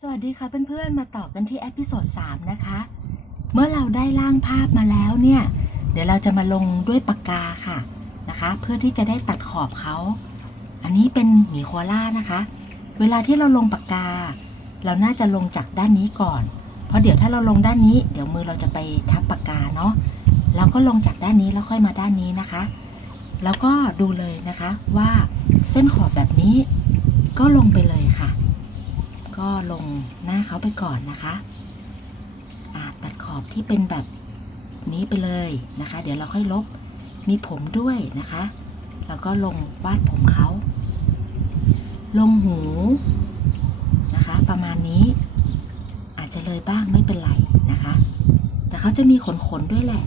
สวัสดีค่ะเพื่อนๆ มาต่อกันที่เอพิโซด3นะคะ เมื่อเราได้ร่างภาพมาแล้วเนี่ย เดี๋ยวเราจะมาลงด้วยปากกาค่ะนะคะ เพื่อที่จะได้ตัดขอบเขา อันนี้เป็นหมีโคอาล่านะคะ เวลาที่เราลงปากกา เราน่าจะลงจากด้านนี้ก่อน เพราะเดี๋ยวถ้าเราลงด้านนี้ เดี๋ยวมือเราจะไปทับปากกาเนาะเราก็ลงจากด้านนี้แล้วค่อยมาด้านนี้นะคะ แล้วก็ดูเลยนะคะว่าเส้นขอบแบบนี้ก็ลงไปเลยค่ะ ก็ลงหน้าเขาไปก่อนนะคะตัดขอบที่เป็นแบบนี้ไปเลยนะคะ เดี๋ยวเราค่อยลบมีผมด้วยนะคะ แล้วก็ลงวาดผมเขา ลงหูนะคะ ประมาณนี้ อาจจะเลยบ้างไม่เป็นไรนะคะ แต่เขาจะมีขนขนด้วยแหละ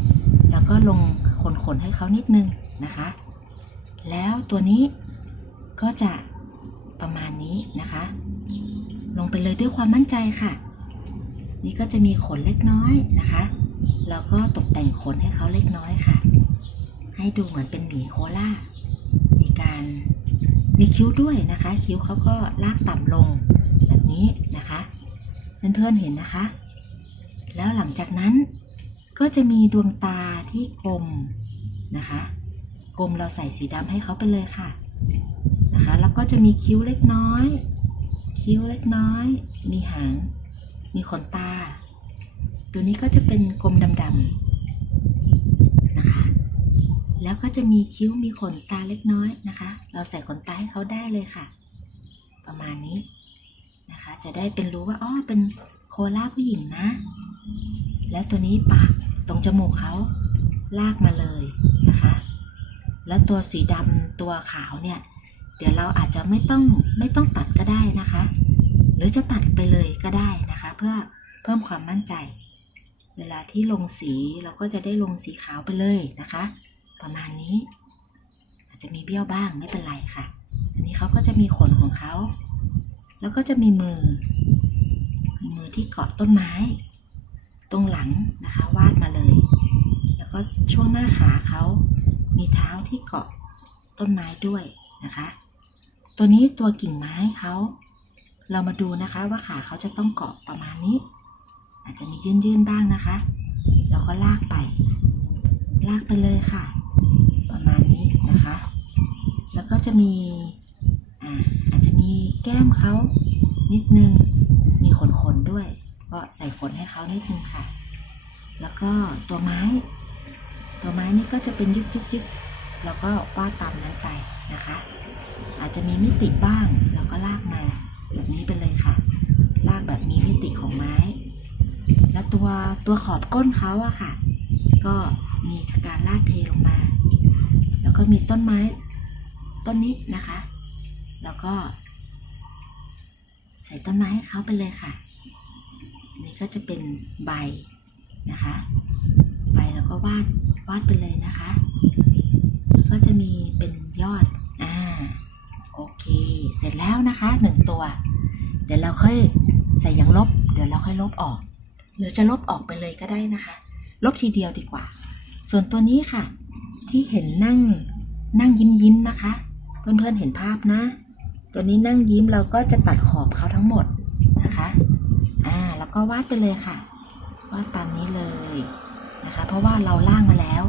แล้วก็ลงขนขนให้เขานิดนึงนะคะ แล้วตัวนี้ก็จะประมาณนี้นะคะ ลงไปเลยด้วยความมั่นใจค่ะ นี่ก็จะมีขนเล็กน้อยนะคะแล้วก็ตกแต่งขนให้เขาเล็กน้อยค่ะ ให้ดูเหมือนเป็นหมีโคล่ามีการมีคิ้วด้วยนะคะ คิ้วเขาก็ลากต่ำลงแบบนี้นะคะเพื่อนๆเห็นนะคะ แล้วหลังจากนั้นก็จะมีดวงตาที่กลมนะคะกลมเราใส่สีดำให้เขาไปเลยค่ะนะคะ แล้วก็จะมีคิ้วเล็กน้อย คิ้วเล็กน้อย มีหาง มีขนตา ตัวนี้ก็จะเป็นกลมดำๆนะคะ แล้วก็จะมีคิ้วมีขนตาเล็กน้อยนะคะ เราใส่ขนตาให้เขาได้เลยค่ะ ประมาณนี้นะคะ จะได้เป็นรู้ว่าอ๋อเป็นโคล่าผู้หญิงนะ แล้วตัวนี้ปากตรงจมูกเขาลากมาเลยนะคะ แล้วตัวสีดำตัวขาวเนี่ย เดี๋ยวเราอาจจะไม่ต้องไม่ต้องตัดก็ได้นะคะ หรือจะตัดไปเลยก็ได้นะคะ เพื่อเพิ่มความมั่นใจ เวลาที่ลงสีเราก็จะได้ลงสีขาวไปเลยนะคะ ประมาณนี้ อาจจะมีเบี้ยวบ้างไม่เป็นไรค่ะ อันนี้เขาก็จะมีขนของเขา แล้วก็จะมีมือ มือที่เกาะต้นไม้ ตรงหลังนะคะ วาดมาเลย แล้วก็ช่วงหน้าขาเขามีเท้าที่เกาะต้นไม้ด้วยนะคะ ตัวนี้ตัวกิ่งไม้เขา เรามาดูนะคะว่าขาเขาจะต้องเกาะประมาณนี้ อาจจะมียื่นๆบ้างนะคะ เราก็ลากไป ลากไปเลยค่ะ ประมาณนี้นะคะ แล้วก็จะมีอ่าอาจจะมีแก้มเขานิดนึง มีขนๆด้วย ก็ใส่ขนให้เขานิดนึงค่ะ แล้วก็ตัวไม้ ตัวไม้นี่ก็จะเป็นยุกยุกยุกแล้วก็วาดตามนั้นไปนะคะ อาจจะมีมิติบ้างเราก็ลากมาแบบนี้ไปเลยค่ะ ลากแบบมีมิติของไม้ แล้วตัวตัวขอบก้นเขาอะค่ะ ก็มีการลาดเทลงมา แล้วก็มีต้นไม้ต้นนี้นะคะ แล้วก็ ใส่ต้นไม้ให้เขาไปเลยค่ะนนี้ก็จะเป็นใบนะคะ ใบแล้วก็วาดวาดไปเลยนะคะ แล้วก็จะมีเป็นยอด อ่า โอ เคเสร็จแล้วนะคะหนึ่งตัว เดี๋ยวเราค่อยใส่ยางลบ เดี๋ยวเราค่อยลบออก หรือจะลบออกไปเลยก็ได้นะคะ ลบทีเดียวดีกว่า ส่วนตัวนี้ค่ะ ที่เห็นนั่งนั่งยิ้มยิ้มนะคะ เพื่อนๆเห็นภาพนะ ตัวนี้นั่งยิ้มเราก็จะตัดขอบเขาทั้งหมดนะคะอ่าแล้วก็วาดไปเลยค่ะวาดตามนี้เลยนะคะ เพราะว่าเราล่างมาแล้ว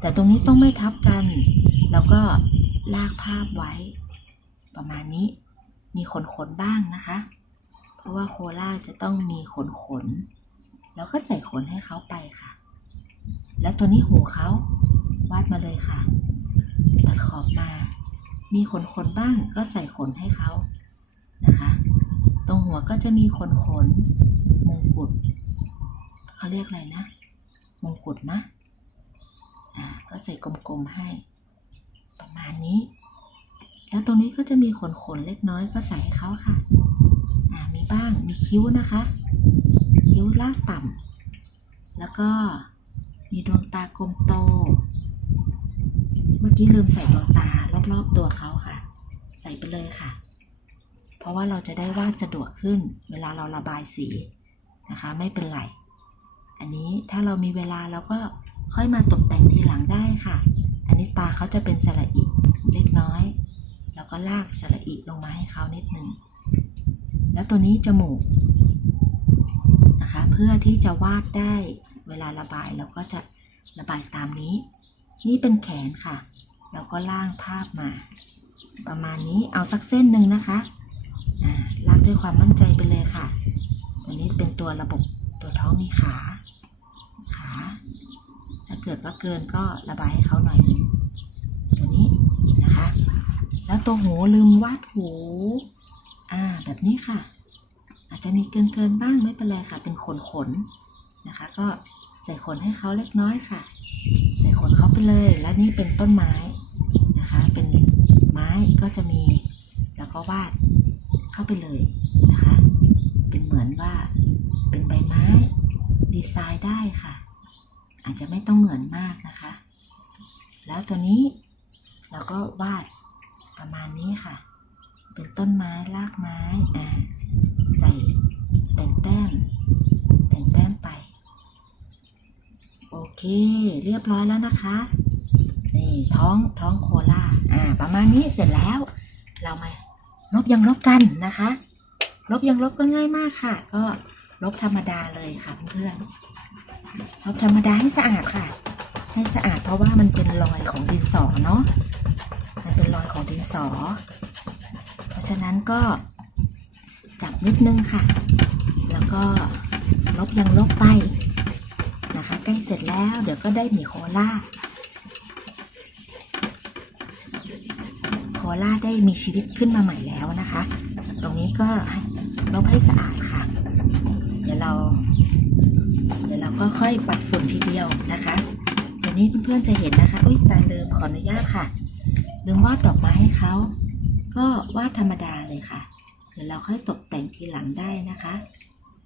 แต่ตรงนี้ต้องไม่ทับกัน แล้วก็ลากภาพไว้ ประมาณนี้ มีขนขนๆบ้างนะคะ เพราะว่าโคล่าจะต้องมีขนขนๆแล้วก็ใส่ขนให้เขาไปค่ะ แล้วตัวนี้หูเขาวาดมาเลยค่ะ ตัดขอบมา มีขนขนๆบ้างก็ใส่ขนให้เขานะคะ ตรงหัวก็จะมีขนขนๆมงกุฎเขาเรียกอะไรนะ มงกุฎนะ อ่า ก็ใส่กลมๆให้ แล้วตรงนี้ก็จะมีขนขนๆเล็กน้อยก็ใส่ให้เขาค่ะมีบ้างมีคิ้วนะคะ คิ้วลากต่ำแล้วก็มีดวงตากลมโต เมื่อกี้ลืมใส่ดวงตารอบๆตัวเขาค่ะ ใส่ไปเลยค่ะ เพราะว่าเราจะได้วาดสะดวกขึ้น เวลาเราระบายสีนะคะ ไม่เป็นไร อันนี้ถ้าเรามีเวลาเราก็ค่อยมาตกแต่งทีหลังได้ค่ะ อันนี้ตาเขาจะเป็นสระอิเล็กน้อย แล้วก็ลากสระอิลงมาให้เขานิดนึงแล้วตัวนี้จมูกนะคะ เพื่อที่จะวาดได้เวลาระบายเราก็จะระบายตามนี้ นี่เป็นแขนค่ะ แล้วก็ล่างภาพมา ประมาณนี้เอาสักเส้นหนึ่งนะคะลากด้วยความมั่นใจไปเลยค่ะ ตัวนี้เป็นตัวระบบตัวท้องมีขา ขา ถ้าเกิดว่าเกินก็ระบายให้เขาหน่อย ตัวนี้นะคะ แล้วตัวหูลืมวาดหู อ่า แบบนี้ค่ะ อาจจะมีเกินเกินบ้างไม่เป็นไรค่ะ เป็นขนขนนะคะ ก็ใส่ขนให้เขาเล็กน้อยค่ะ ใส่ขนเขาไปเลย แล้วนี่เป็นต้นไม้นะคะ เป็นไม้ก็จะมี แล้วก็วาดเข้าไปเลยนะคะ เป็นเหมือนว่าเป็นใบไม้ ดีไซน์ได้ค่ะ อาจจะไม่ต้องเหมือนมากนะคะ แล้วตัวนี้เราก็วาด ประมาณนี้ค่ะ เป็นต้นไม้รากไม้อ่าใส่แต่งแต้มแต่งแต้มไป โอเค เรียบร้อยแล้วนะคะ นี่ท้องท้องโคล่าอ่า ประมาณนี้เสร็จแล้ว เรามาลบยังลบกันนะคะ ลบยังลบก็ง่ายมากค่ะ ก็ลบธรรมดาเลยค่ะเพื่อนๆลบธรรมดาให้สะอาดค่ะ ให้สะอาดเพราะว่ามันเป็นรอยของดินสอเนาะ เป็นรอยของดินสอ เพราะฉะนั้นก็จับนิดนึงค่ะ แล้วก็ลบยังลบไปนะคะใกล้เสร็จแล้วเดี๋ยวก็ได้หมีโคล่าโคล่าได้มีชีวิตขึ้นมาใหม่แล้วนะคะ ตรงนี้ก็ลบให้สะอาดค่ะ เดี๋ยวเรา เดี๋ยวเราก็ค่อยปัดฝุ่นทีเดียวนะคะเดี๋ยวนี้เพื่อนๆจะเห็นนะคะ อุ้ยตาลืมขออนุญาตค่ะ ลืมวาดดอกไม้ให้เขา ก็วาดธรรมดาเลยค่ะเดี๋ยวเราค่อยตกแต่งทีหลังได้นะคะ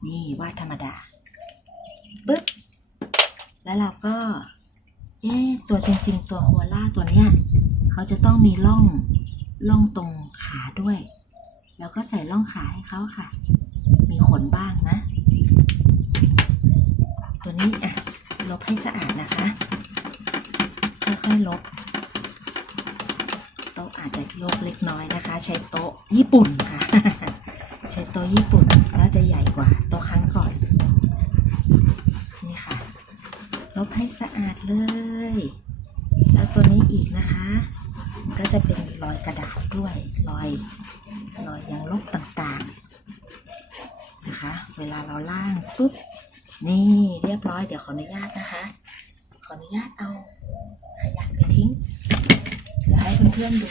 นี่วาดธรรมดาปึ๊บแล้วเราก็เอ๊ตัวจริงๆ ตัวโคอาล่าตัวเนี้ยเขาจะต้องมีร่องร่องตรงขาด้วย แล้วก็ใส่ร่องขาให้เขาค่ะ มีขนบ้างนะ ตัวนี้อะลบให้สะอาดนะคะค่อยๆลบ อาจจะโยกเล็กน้อยนะคะ ใช้โต๊ะญี่ปุ่นค่ะ ใช้โต๊ะญี่ปุ่นแล้วจะใหญ่กว่าโต๊ะครั้งก่อน นี่ค่ะ ลบให้สะอาดเลย แล้วตัวนี้อีกนะคะ ก็จะเป็นรอยกระดาษด้วยรอยรอยยางลบต่างๆนะคะ เวลาเราล่างปุ๊บนี่เรียบร้อยเดี๋ยวขออนุญาตนะคะ ขออนุญาตเอาขยะไปทิ้ง เดี๋ยวให้เพื่อนๆดู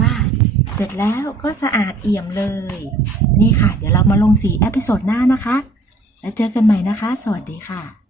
ว่าเสร็จแล้วก็สะอาดเอี่ยมเลย นี่ค่ะ เดี๋ยวเรามาลงสีเอพิโซดหน้านะคะ แล้วเจอกันใหม่นะคะ สวัสดีค่ะ